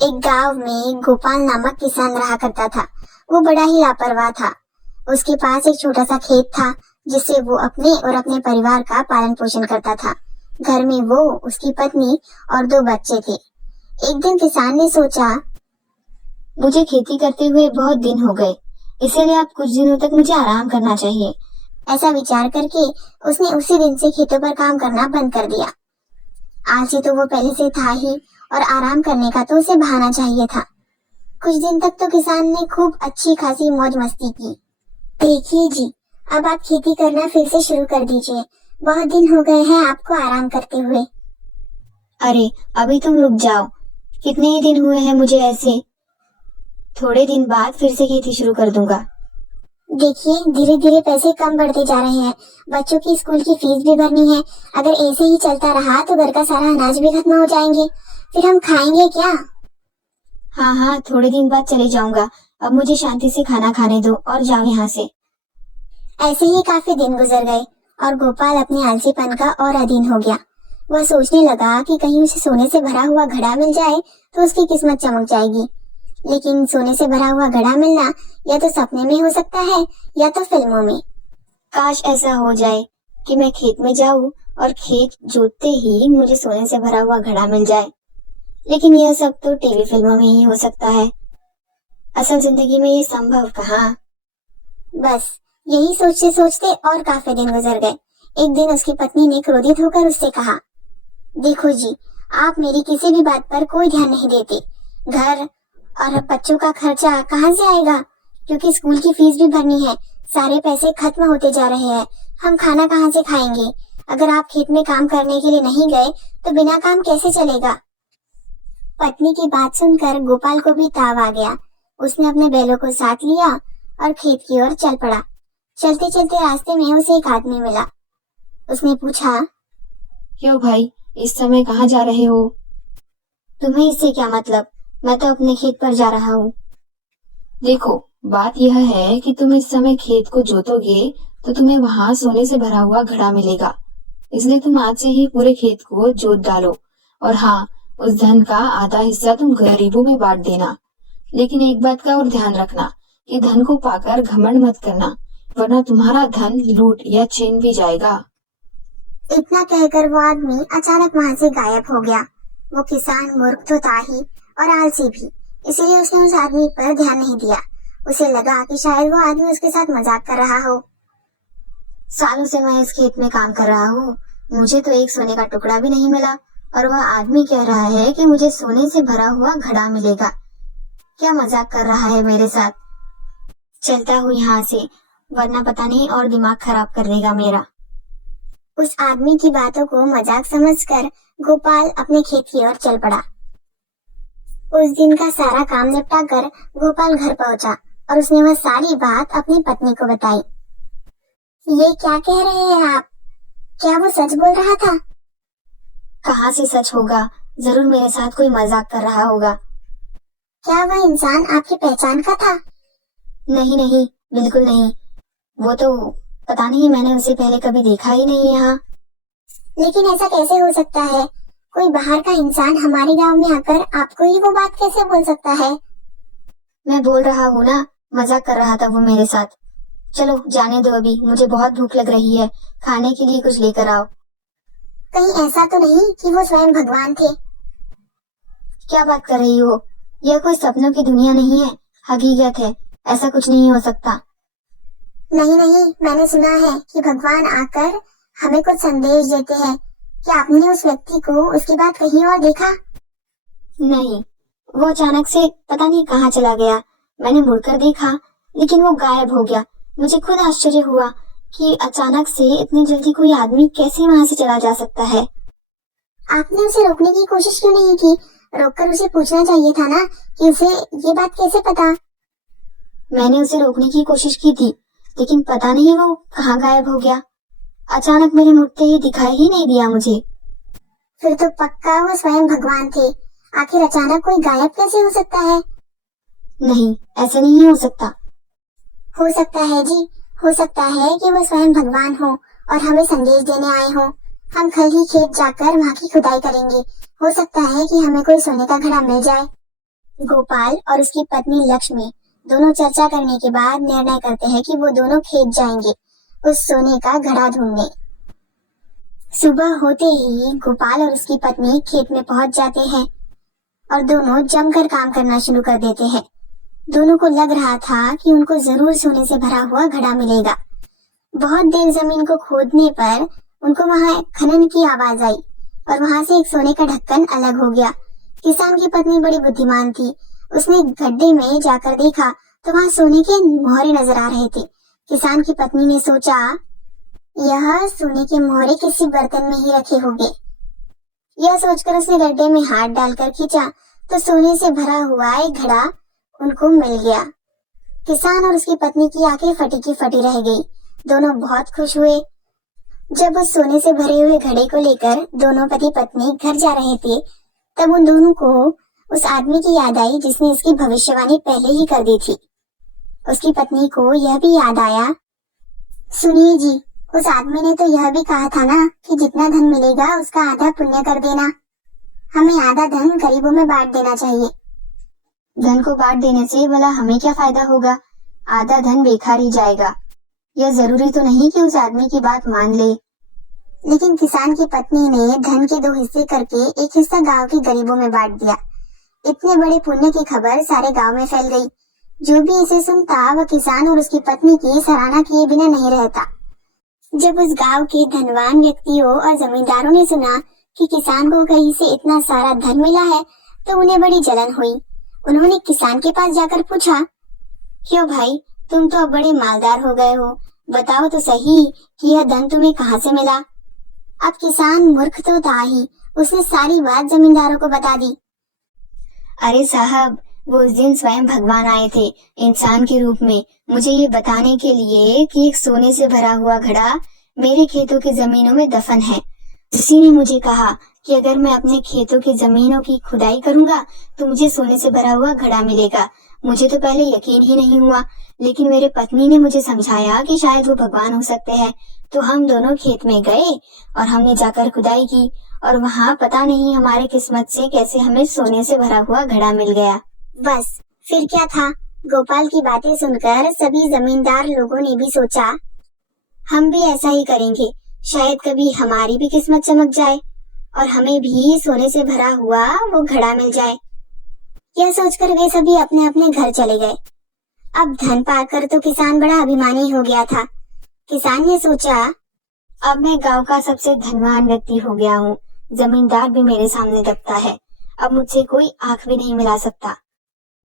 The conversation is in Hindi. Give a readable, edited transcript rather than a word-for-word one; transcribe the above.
एक गांव में गोपाल नामक किसान रहा करता था। वो बड़ा ही लापरवाह था। उसके पास एक छोटा सा खेत था जिससे वो अपने और अपने परिवार का पालन पोषण करता था। घर में वो, उसकी पत्नी और 2 बच्चे थे। एक दिन किसान ने सोचा, मुझे खेती करते हुए बहुत दिन हो गए, इसीलिए अब कुछ दिनों तक मुझे आराम करना चाहिए। ऐसा विचार करके उसने उसी दिन से खेतों पर काम करना बंद कर दिया। आलसी तो वो पहले से था ही, और आराम करने का तो उसे बहाना चाहिए था। कुछ दिन तक तो किसान ने खूब अच्छी खासी मौज मस्ती की। देखिए जी, अब आप खेती करना फिर से शुरू कर दीजिए। बहुत दिन हो गए हैं आपको आराम करते हुए। अरे अभी तुम रुक जाओ, कितने ही दिन हुए हैं मुझे ऐसे। थोड़े दिन बाद फिर से खेती शुरू कर दूंगा। देखिए, धीरे धीरे पैसे कम बढ़ते जा रहे हैं। बच्चों की स्कूल की फीस भी भरनी है। अगर ऐसे ही चलता रहा तो घर का सारा अनाज भी खत्म हो जाएंगे। फिर हम खाएंगे क्या? हाँ हाँ, थोड़े दिन बाद चले जाऊंगा। अब मुझे शांति से खाना खाने दो और जाओ यहाँ से। ऐसे ही काफी दिन गुजर गए और गोपाल अपने आलसीपन का और अधीन हो गया। वह सोचने लगा कि कहीं उसे सोने से भरा हुआ घड़ा मिल जाए तो उसकी किस्मत चमक जाएगी। लेकिन सोने से भरा हुआ घड़ा मिलना या तो सपने में हो सकता है या तो फिल्मों में। काश ऐसा हो जाए कि मैं खेत में जाऊं और खेत जोतते ही मुझे सोने से भरा हुआ घड़ा मिल जाए। लेकिन यह सब तो टीवी फिल्मों में ही हो सकता है, असल जिंदगी में ये संभव कहाँ। बस यही सोचते सोचते और काफी दिन गुजर गए। एक दिन उसकी पत्नी ने क्रोधित होकर उससे कहा, देखो जी, आप मेरी किसी भी बात पर कोई ध्यान नहीं देते। घर और बच्चों का खर्चा कहाँ से आएगा? क्योंकि स्कूल की फीस भी भरनी है। सारे पैसे खत्म होते जा रहे हैं। हम खाना कहाँ से खाएंगे? अगर आप खेत में काम करने के लिए नहीं गए तो बिना काम कैसे चलेगा? पत्नी की बात सुनकर गोपाल को भी ताव आ गया। उसने अपने बैलों को साथ लिया और खेत की ओर चल पड़ा। चलते चलते रास्ते में उसे एक आदमी मिला। उसने पूछा, क्यों भाई, इस समय कहाँ जा रहे हो? तुम्हें इससे क्या मतलब? मैं तो अपने खेत पर जा रहा हूँ। देखो, बात यह है कि तुम इस समय खेत को जोतोगे तो तुम्हें वहाँ सोने से भरा हुआ घड़ा मिलेगा। इसलिए तुम आज से ही पूरे खेत को जोत डालो। और हाँ, उस धन का आधा हिस्सा तुम गरीबों में बांट देना। लेकिन एक बात का और ध्यान रखना कि धन को पाकर घमंड मत करना, वरना तुम्हारा धन लूट या छीन भी जाएगा। इतना कहकर वो आदमी अचानक वहां से गायब हो गया। वो किसान मूर्ख तो था ही और आलसी भी, इसीलिए उसने उस आदमी पर ध्यान नहीं दिया। उसे लगा कि शायद वो आदमी उसके साथ मजाक कर रहा हो। सालों से मैं इस खेत में काम कर रहा हूँ, मुझे तो एक सोने का टुकड़ा भी नहीं मिला, और वह आदमी कह रहा है कि मुझे सोने से भरा हुआ घड़ा मिलेगा। क्या मजाक कर रहा है मेरे साथ? चलता हूँ यहाँ से, वरना पता नहीं और दिमाग खराब कर देगा मेरा। उस आदमी की बातों को मजाक समझकर गोपाल अपने खेत की ओर चल पड़ा। उस दिन का सारा काम निपटा कर गोपाल घर पहुंचा और उसने वह सारी बात अपनी पत्नी को बताई। ये क्या कह रहे हैं आप? क्या वो सच बोल रहा था? कहाँ से सच होगा, जरूर मेरे साथ कोई मजाक कर रहा होगा। क्या वह इंसान आपकी पहचान का था? नहीं नहीं, बिल्कुल नहीं। वो तो पता नहीं, मैंने उसे पहले कभी देखा ही नहीं यहाँ। लेकिन ऐसा कैसे हो सकता है? कोई बाहर का इंसान हमारे गांव में आकर आपको ही वो बात कैसे बोल सकता है? मैं बोल रहा हूँ ना, मजाक कर रहा था वो मेरे साथ। चलो जाने दो, अभी मुझे बहुत भूख लग रही है, खाने के लिए कुछ लेकर आओ। कहीं ऐसा तो नहीं कि वो स्वयं भगवान थे? क्या बात कर रही हो? यह कोई सपनों की दुनिया नहीं है, हकीकत है। ऐसा कुछ नहीं हो सकता। नहीं नहीं, मैंने सुना है कि भगवान आकर हमें कुछ संदेश देते हैं। क्या आपने उस व्यक्ति को उसके बाद कहीं और देखा? नहीं, वो अचानक से पता नहीं कहाँ चला गया। मैंने मुड़कर देखा, लेकिन वो गायब हो गया। मुझे खुद आश्चर्य हुआ कि अचानक से इतनी जल्दी कोई आदमी कैसे वहाँ से चला जा सकता है। आपने उसे रोकने की कोशिश क्यों नहीं की? रोककर उसे पूछना चाहिए था ना कि उसे ये बात कैसे पता? मैंने उसे रोकने की कोशिश की थी, लेकिन पता नहीं वो कहाँ गायब हो गया। अचानक मेरे मुड़ते ही दिखाई ही नहीं दिया मुझे। फिर तो पक्का वो स्वयं भगवान थे। आखिर अचानक कोई गायब कैसे हो सकता है? नहीं, ऐसा नहीं हो सकता। हो सकता है जी, हो सकता है कि वो स्वयं भगवान हो और हमें संदेश देने आए हो। हम कल ही खेत जाकर वहाँ की खुदाई करेंगे। हो सकता है कि हमें कोई सोने का घड़ा मिल जाए। गोपाल और उसकी पत्नी लक्ष्मी दोनों चर्चा करने के बाद निर्णय करते हैं कि वो दोनों खेत जाएंगे उस सोने का घड़ा ढूंढने। सुबह होते ही गोपाल और उसकी पत्नी खेत में पहुंच जाते हैं और दोनों जमकर काम करना शुरू कर देते हैं। दोनों को लग रहा था कि उनको जरूर सोने से भरा हुआ घड़ा मिलेगा। बहुत देर जमीन को खोदने पर उनको वहां खनन की आवाज आई और वहां से एक सोने का ढक्कन अलग हो गया। किसान की पत्नी बड़ी बुद्धिमान थी। उसने गड्ढे में जाकर देखा तो वहां सोने के मोहरे नजर आ रहे थे। किसान की पत्नी ने सोचा, यह सोने के मोहरे किसी बर्तन में ही रखे होंगे। यह सोचकर उसने गड्ढे में हाथ डालकर खींचा तो सोने से भरा हुआ एक घड़ा उनको मिल गया। किसान और उसकी पत्नी की आंखें फटी की फटी रह गई। दोनों बहुत खुश हुए। जब उस सोने से भरे हुए घड़े को लेकर दोनों पति पत्नी घर जा रहे थे, तब उन दोनों को उस आदमी की याद आई जिसने इसकी भविष्यवाणी पहले ही कर दी थी। उसकी पत्नी को यह भी याद आया, सुनिए जी, उस आदमी ने तो यह भी कहा था ना कि जितना धन मिलेगा उसका आधा पुण्य कर देना। हमें आधा धन गरीबों में बांट देना चाहिए। धन को बांट देने से भला हमें क्या फायदा होगा? आधा धन बेकार ही जाएगा। यह जरूरी तो नहीं कि उस आदमी की बात मान ले। लेकिन किसान की पत्नी ने धन के 2 हिस्से करके एक हिस्सा गांव के गरीबों में बांट दिया। इतने बड़े पुण्य की खबर सारे गांव में फैल गई। जो भी इसे सुनता वह किसान और उसकी पत्नी की सराहना किए बिना नहीं रहता। जब उस गांव के धनवान व्यक्तियों और जमींदारों ने सुना कि किसान को कहीं से इतना सारा धन मिला है तो उन्हें बड़ी जलन हुई। उन्होंने किसान के पास जाकर पूछा, क्यों भाई, तुम तो अब बड़े मालदार हो गए हो, बताओ तो सही कि यह धन तुम्हें कहाँ से मिला। अब किसान मूर्ख तो था ही, उसने सारी बात जमींदारों को बता दी। अरे साहब, वो उस दिन स्वयं भगवान आए थे इंसान के रूप में, मुझे ये बताने के लिए कि एक सोने से भरा हुआ घड़ा मेरे खेतों की जमीनों में दफन है। उसी ने मुझे कहा कि अगर मैं अपने खेतों की जमीनों की खुदाई करूंगा तो मुझे सोने से भरा हुआ घड़ा मिलेगा। मुझे तो पहले यकीन ही नहीं हुआ, लेकिन मेरे पत्नी ने मुझे समझाया कि शायद वो भगवान हो सकते हैं। तो हम दोनों खेत में गए और हमने जाकर खुदाई की और वहाँ पता नहीं हमारे किस्मत से कैसे हमें सोने से भरा हुआ घड़ा मिल गया। बस फिर क्या था। गोपाल की बातें सुनकर सभी जमींदार लोगों ने भी सोचा, हम भी ऐसा ही करेंगे, शायद कभी हमारी भी किस्मत चमक जाए और हमें भी सोने से भरा हुआ वो घड़ा मिल जाए। यह सोचकर वे सभी अपने अपने घर चले गए। अब धन पाकर तो किसान बड़ा अभिमानी हो गया था। किसान ने सोचा, अब मैं गांव का सबसे धनवान व्यक्ति हो गया हूँ, जमींदार भी मेरे सामने दबता है, अब मुझसे कोई आंख भी नहीं मिला सकता।